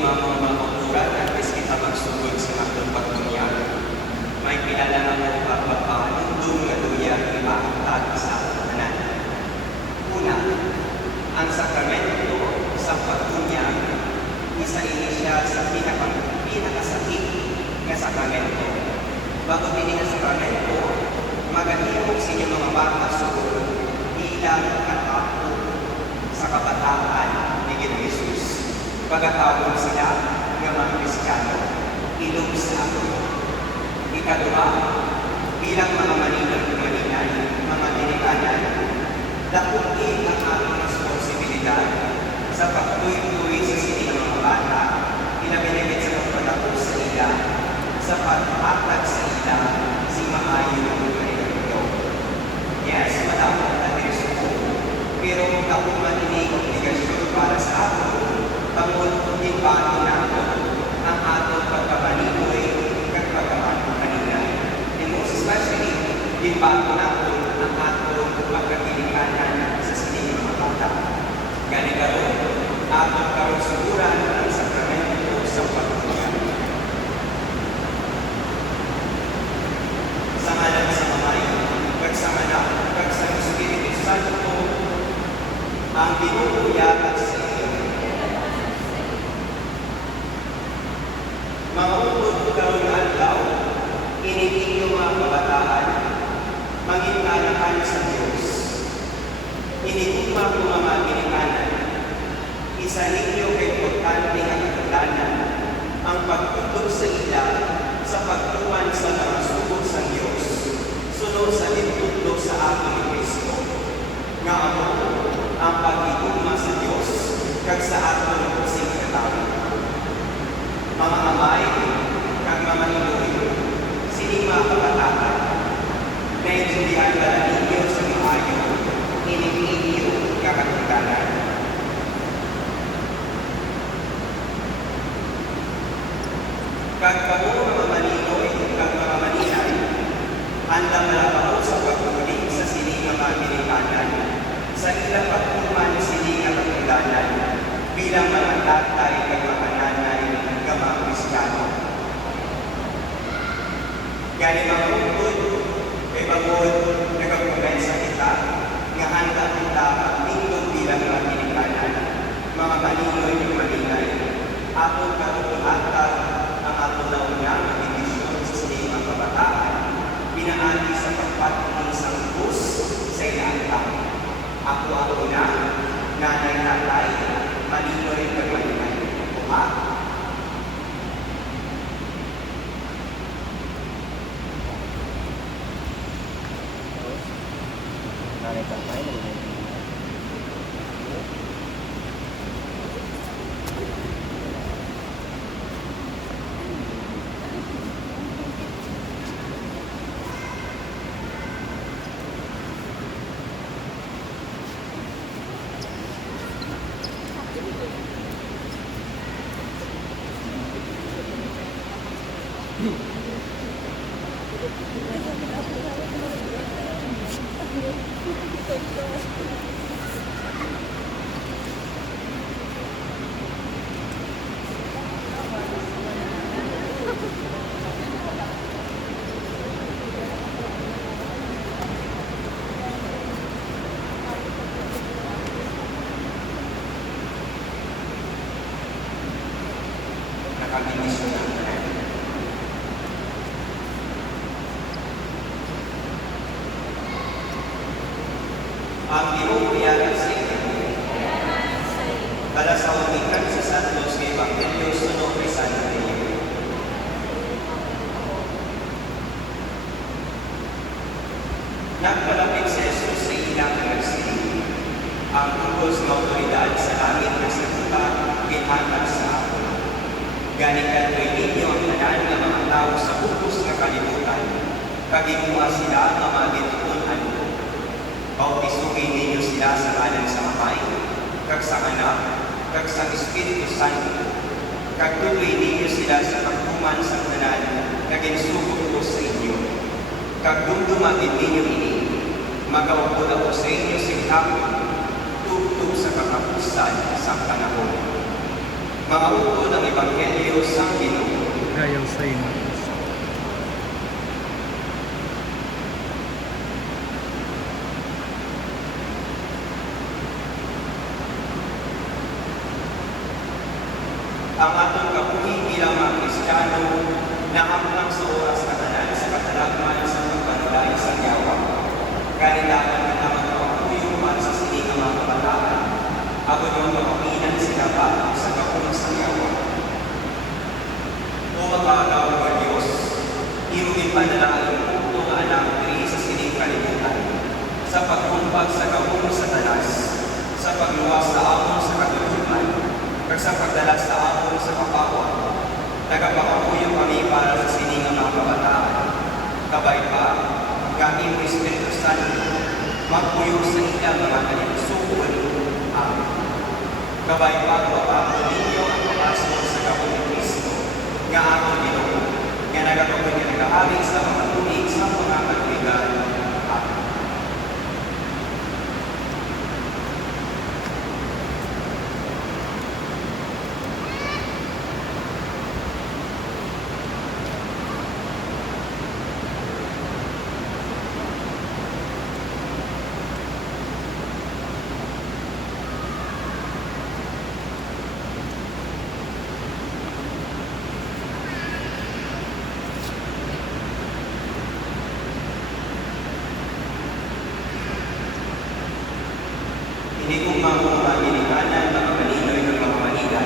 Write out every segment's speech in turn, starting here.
mga makukuran at is kita magsugod sa atong pagtunyag. May pinala mo pagpapanundong nga duya ipaangtag sa tanan. Una, ang sakramento sa pagtunyag isa siya sa pinakasakit nga sakramento. Bago din nga sakramento, magahimog sa inyong mga bata sugod bilang katapo sa kabataan ni Ginoong Hesus. Pagkatawag sila ng mga Kristiyano, ilog sa ako. Ikaduha, bilang mga maninay, mga dinikanan, dakutin ang aming responsibilidad sa pagtuloy-tuloy sa sila ng mga bata, pinabinigit sa pagpatapos sa ila, sa pagpapatag sa ila, si maayo ng mga. Yes, madamot na Kristo po, pero ako maninig obligasyon para sa ako, pangunin pa nato ang atong pagkapaninoy at pagkapanunay. And most especially, din pa nato ang atong pagkakilikanan sa sining mga bata. Ganito, atong karusuran ang sakramento sa pagkakulang. Sa ngalan sa mamay, pagsamana, pagsang Espiritu Santo, ang binubuyag sa iyo. Mga utod karong adlaw, initinyo mga kabataan, maging kanakan sa Diyos. Initima ko mga kinikanan, isa ninyo kay importante ang katulanan, ang pagtutog sa ila sa pagtuman sa mga sugod sa Diyos, sunod sa ditutog sa ating Kristo. Nga ako, ang pag-ituma sa Diyos, kag sa ating kusing katawin. Mga amay, kag mga inuwi, sining mga kabataan, naintindihan ba na ninyo sa maayo, inig-inyo kakatagalan. Kag kamo mga maninoy, kag mga maninay, handang malabao sa pagkuling sa sining mga Amerikanan, sa ilang pagkuman ni sining ang katagalan, bilang mga tatay kag mga nanay ng mga Kristiyano. Gani mga bukod, kay bangod nagagkumpensa kita, nga handa kita pagtingkod bilang mga Amerikanan, mga maninoy ng maninay, atong katutulatan ang atong naunang edisyon sa sining mga kabataan, pinaagi sa pagpatuloy sa bus sa ilang tao. Ako na, nanay-tatay, malinoy at malinay. Buha. Nanay-tatay, malinay. Nakabilisyon ang tanan. Ang binubuyagan sa inyo, para sa umikan sa Santos kay Evangelio sunod kay San Mateo. Nagpalapit si Jesus sa ilang nagsiling, ang tugos ng autoridad sa langit na sa lupa, ginhatag sa ako. Ganikan kay ninyo ang tanan ng mga tao sa bukos na kalibutan, kagimuha sila ang mga gituunan ko. Bautisuhin ninyo sila sa ngalan sa Amay, kag sa Anak, kag sa Espiritu Santo, kag tuloy ninyo sila sa pagtuman sa tanan, kag insugod ko sa inyo. Kag dumdumagin ninyo ini, magawagod ako sa inyo si hapon, tugtog sa kakapusan sa panahon. Mga uto ng Ebanghelyo sa Ginoo. Gayaw sa ino. Ang atong kabuhi bilang mga Kristiyano na hanggang sa oras na tanan sa katalagman sa pagpanulay sa yawa. Kanilaman na magpapuyong man sa sining ang mga kabataan. Ako yung mapapinan sila pa sa kapunas sa yawa. O makagaw ng Diyos, irugin pa nila ang puto nga anak diri sa sining kalibutan, sa pagkumpag sa gawong sa talas, sa pagluwas sa amon sa katulugan, kag sa pagdala sa amon sa kapawa. Nagapakapuyo kami para sa sining ang mga kabataan. Kabay pa, gamit mo Espiritu Santo, magpuyo sa ilang mga kanilusuon. Amen. Kabay pa, mapapalo ninyo ang kapasok sa kapon ni Kristo, nga ako Ginoo, nga nagakapoy nga nag-aaring sa mga tunig sa mga katuligan. Amen. Hindi kong mamamaginihanan mga malinoy ng mga Manila.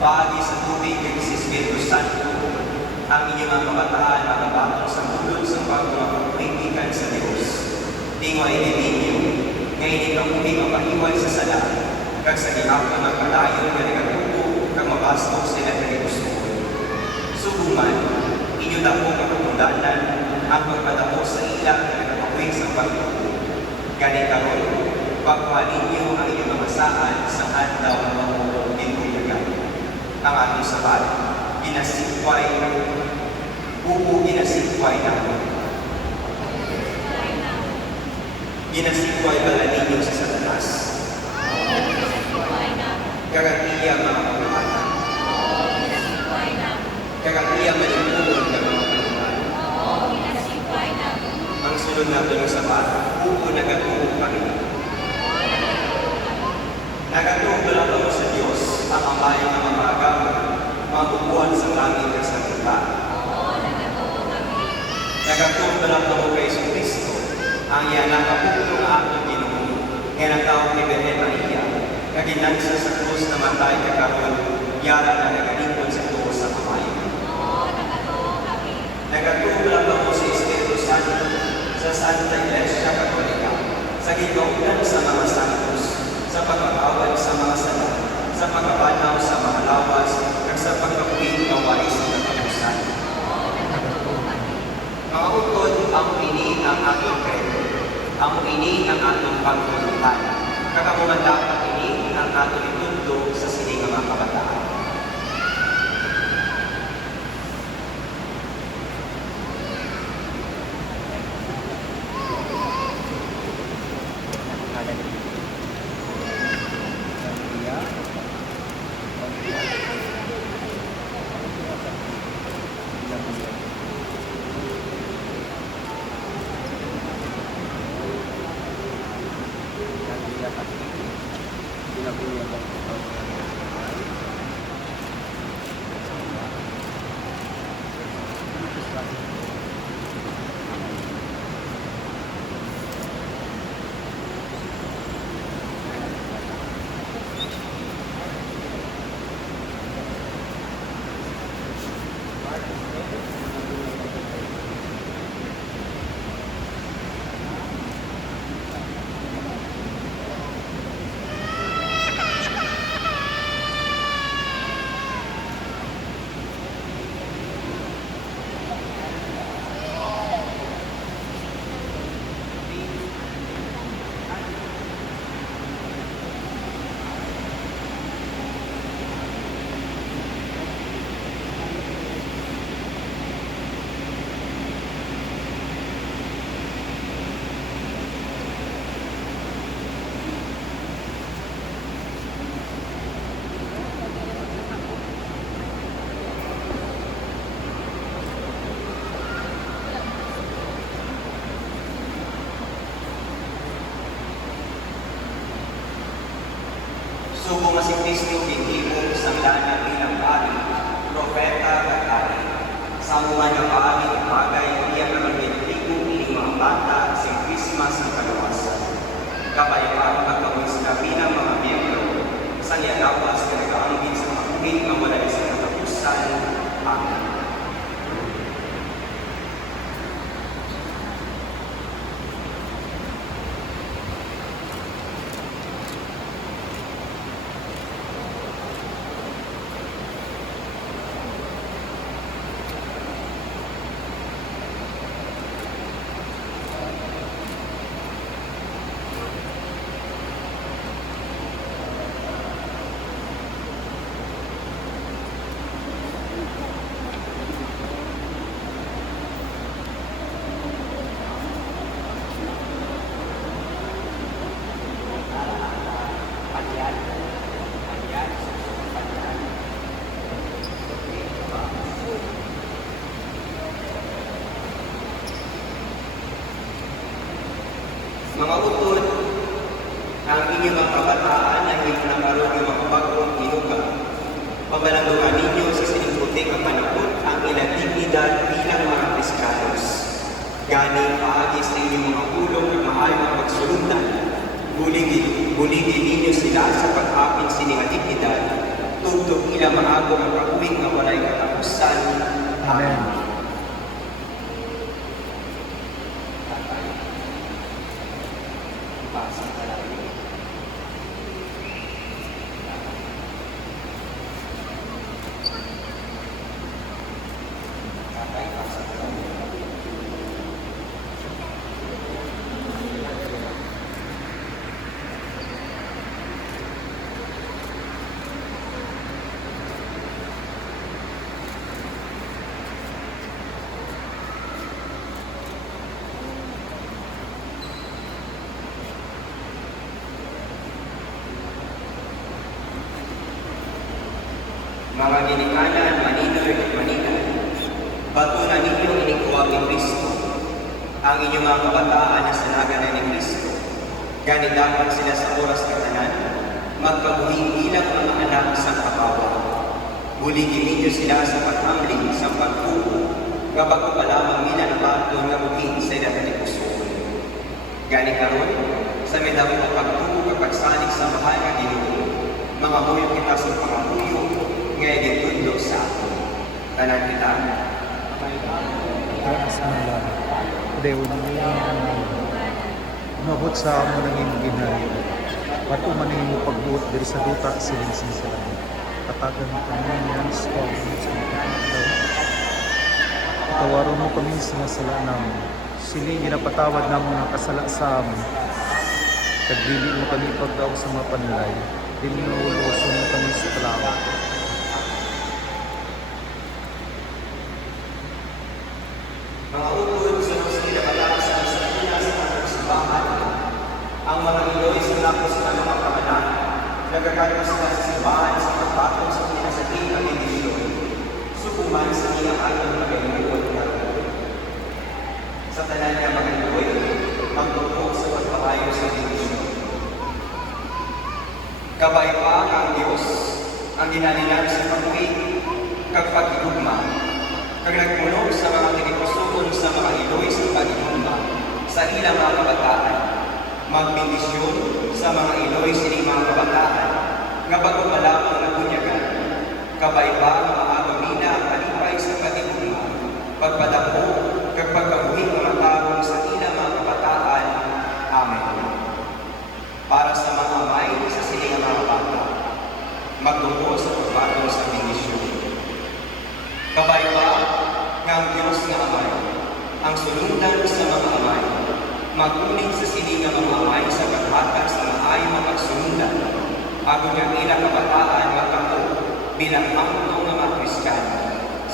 Paagi sa tubig ng si Espiritu Santo, ang inyong mga kabataan makabaton sa mulod sa pagmamagpintikan sa Diyos. Tingwa ninyo, ngayon ikamuhi mapahiwal sa sala, kag sa gihapon ng palayon na nagatuto, kag mapasok sila na gusto. Subuman, inyo na po kapamundanan ang pagpadako sa ilang na nagpapuwi sa pagtuto. Ganit karon, pagkuhalin niyo ang iyong mga saan sa adlaw ng mga pintuyagan. Ang ating sabat, ginasikway na. Ginasikway pala ninyo sa Satanas. Kagatiya mga kapatatan. Kagatiya malimpuon ng mga kapatatan. Ang sunod natin ng sabat, nagatuo kami. Nagatuo lang ako sa Diyos ang amay ng mga agama, mabubuhan sa langit at sa lupa. Nagatuo lang ako kay Yesu Kristo, ang iyan ang kaputo ng atong Ginoo, nga nagtawag ni Bete Maria, kaginansa sa krus na matay kakaroon, yara na nagalingkod sa tuos sa kamay. Nagatuo lang ako sa Espiritu Santo, sa Santa Iglesia Katolika, sa gigawin sa mga santos, sa pagkakawal sa mga sala, sa pagkabanaw sa mga lawas, at sa pagkapuwing ng wais ng kapusan. Mga utod, ang ini ang ating kredo, ang ini ang ating pagtulutan, kakamungan dapat ini ang ating itundo sa sining mga kabataan. Pinapunyag ang Subo nga si Kristo gihimo sa lana bilang pari, propeta at ari. Sa mga nga pari, bagay iya naman bitigo ining mga bata sa Christmas ng kaluwasan. Kapayapaan magkawis na bilang mga miyembro sa iyalawas na nag-aambit sa makugit ng wala isang katapusan. Amen. Mga utod, ang inyong mga kabataan ay hindi na karoon yung mga bagong inuga. Pabalandugan ninyo sa siningkuting ang panakot ang ilang dignidad bilang mga Kristiyanos. Gani paagi sa inyong mga ulong na maayong ang magsulundan. Buligin ninyo sila sa pag-apin sininga dignidad. Tugtog ilang maago ang kakuwing na walay katapusan. Amen. Mga ginikanan, maninoy at maninay, batunan ninyo inikuwag ni Kristo. Ang inyong mga kabataan na sanaganan ni Kristo, gani dapat sila sa oras ng tanan, magkabuhing bilang mga anak sa kapawa. Buligin ninyo sila sa paghamling, sa pagpupo, kapag pa lamang nila na bato na buhin sa ilang tikusuon. Gani karon, sa medawang pagtubo kapag sanig sa mahal na Ginoo, mga muyo kita sa pangamuyo, ngayon ditundok sa akin. Tanan kita. Dewa umabot sa amo ng iyong ginay. Bato man mo pagbuot diri sa duta siling sa langit. Katagan mo kami ng squad sa mga tawaron mo kami sa sala namin. Siling ginapatawad na mga kasala sa amin. Tagdili mo kami pagdaw sa mga panlay. Dinuloson mo kami sa kalawat. Mga utod, sunod sa kinapatasan sa pinas ng simbahan, ang mga iloy sinapos ng mga kamalan, nagkakaroon sila sa simbahan sa pagpatong sa pinasakit ng bendisyon, sukuman sa kinakaroon ng pagkakuot na sa tanan niya mga iloy, magtutong sa pagpapayo sa bendisyon. Kabay pa ang Diyos, ang ginalinan sa pag-uwi, kagpag-igugma, kag nagmulong sa mga tinipusukon sa mga iloy sa pag-igugma, sa ilang mga kabataan, magbindisyon sa mga iloy sining mga kabataan, nga bago pa lamang nagunyagan, kabay pa ang maaga nila ang palipay sa pag-igugma, pagpadako, kag pagkabuhing mga tarong sa ilang mga kabataan. Amen. Para sa mga amay sa siling mga bata, magtungo sa pagbatong sa bindisyon. Kabay pa nga ang Diyos nga amay, ang sulundan sa mga amay, magulit sa siling nga mga amay sa paghatag sa maayong mga pagsulundan, agon nga ilang kabataan magkako bilang angkong nga mga Kristiyano,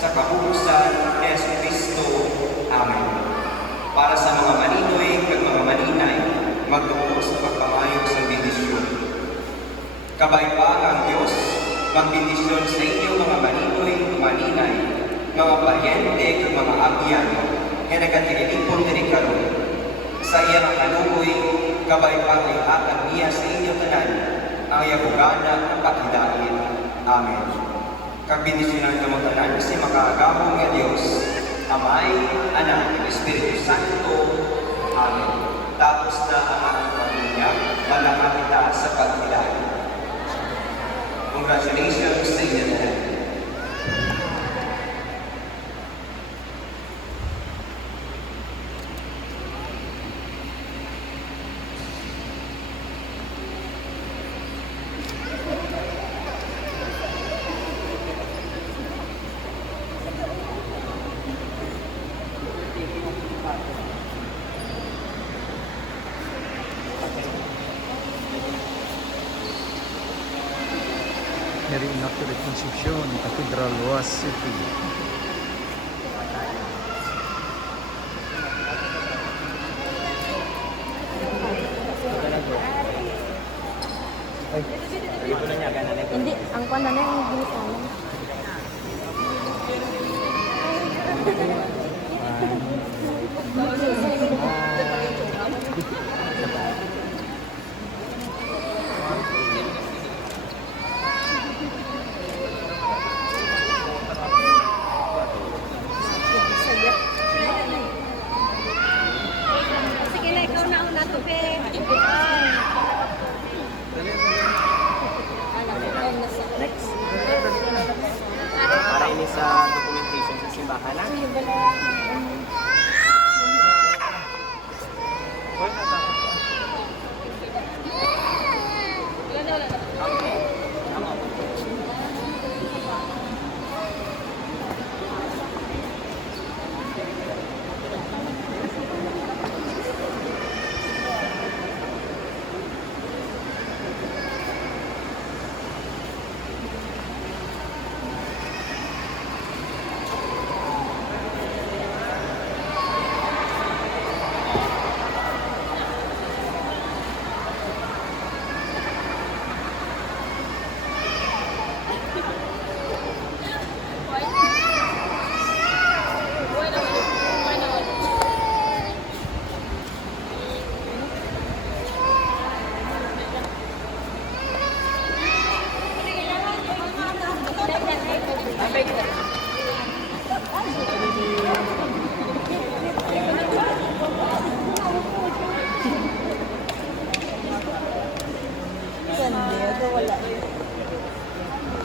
sa kahuhusan ni Jesucristo. Amen. Para sa mga maninoy kag mga maninay, magtungo sa pagpamayo sa bendisyon. Kabay pa ang Diyos, magbendisyon sa inyo mga maninoy, maninay, mga paryente kag mga abyan, nga nagatilipon diri karon. Sa iyang kaluoy, kabay pa ang ihatag niya sa inyo tanan, ang yabugana ng pakidain. Amen. Kagbindisyonan ka magtanan si makagabong nga Diyos, Amay, Anak, at Espiritu Santo. Amen. Tapos na ang ating pamilya, malama kita sa pagkidain. Congratulations sa inyo na. Mary Immaculate Concepcion, Cathedral, Roas City. Ito na niya, gana na ito. Hindi, ang kwan na yung ginikalan.